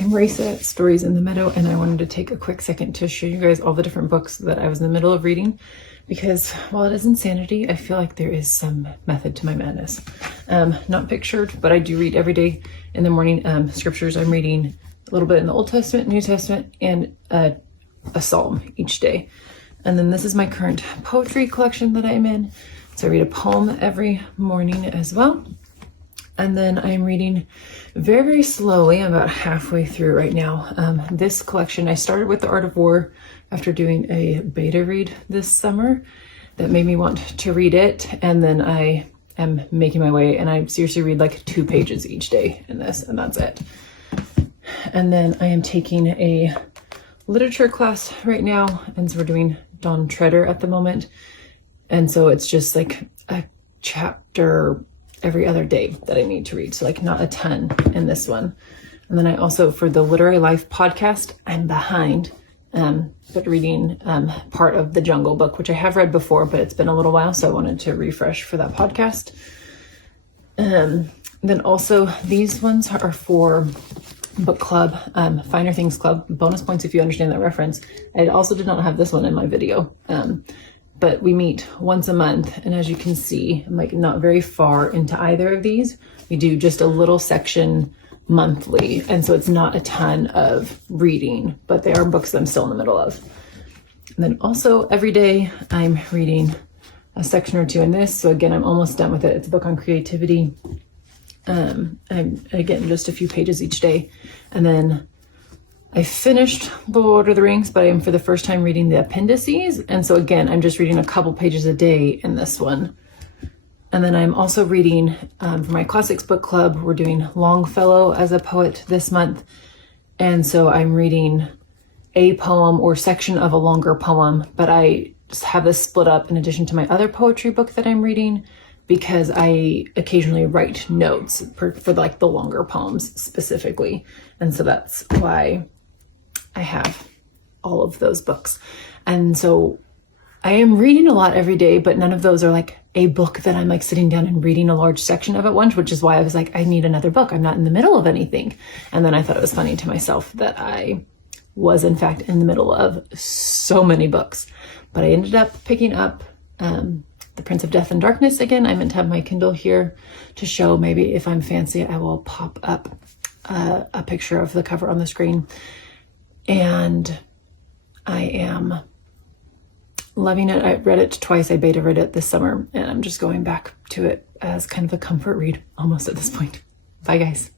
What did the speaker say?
I'm Marissa at Stories in the Meadow, and I wanted to take a quick second to show you guys all the different books that I was in the middle of reading, because while it is insanity, I feel like there is some method to my madness. Not pictured, but I do read every day in the morning. Scriptures, I'm reading a little bit in the Old Testament, New Testament, and a psalm each day. And then this is my current poetry collection that I'm in. So I read a poem every morning as well. And then I'm reading very, very slowly. I'm about halfway through right now. This collection, I started with The Art of War after doing a beta read this summer that made me want to read it. And then I am making my way, and I seriously read like 2 pages each day in this, and that's it. And then I am taking a literature class right now. And so we're doing Dawn Treader at the moment. And so it's just like a chapter every other day that I need to read. So like not a ton in this one. And then I also, for the Literary Life podcast, I'm behind, but reading part of The Jungle Book, which I have read before, but it's been a little while. So I wanted to refresh for that podcast. Then also these ones are for book club, Finer Things Club, bonus points if you understand that reference. I also did not have this one in my video. But we meet once a month, and as you can see, I'm like not very far into either of these. We do just a little section monthly, and so it's not a ton of reading, but they are books that I'm still in the middle of. And then also every day I'm reading a section or 2 in this. So again, I'm almost done with it. It's a book on creativity. I'm again just a few pages each day, and then I finished The Lord of the Rings, but I am for the first time reading the appendices. And so again, I'm just reading a couple pages a day in this one. And then I'm also reading for my classics book club. We're doing Longfellow as a poet this month. And so I'm reading a poem or section of a longer poem, but I just have this split up in addition to my other poetry book that I'm reading, because I occasionally write notes for like the longer poems specifically. And so that's why I have all of those books. And so I am reading a lot every day, but none of those are like a book that I'm like sitting down and reading a large section of at once, which is why I was like, I need another book. I'm not in the middle of anything. And then I thought it was funny to myself that I was in fact in the middle of so many books. But I ended up picking up The Prince of Death and Darkness again. I meant to have my Kindle here to show. Maybe if I'm fancy, I will pop up a picture of the cover on the screen. And I am loving it. I read it twice. I beta read it this summer, and I'm just going back to it as kind of a comfort read almost at this point. Bye, guys.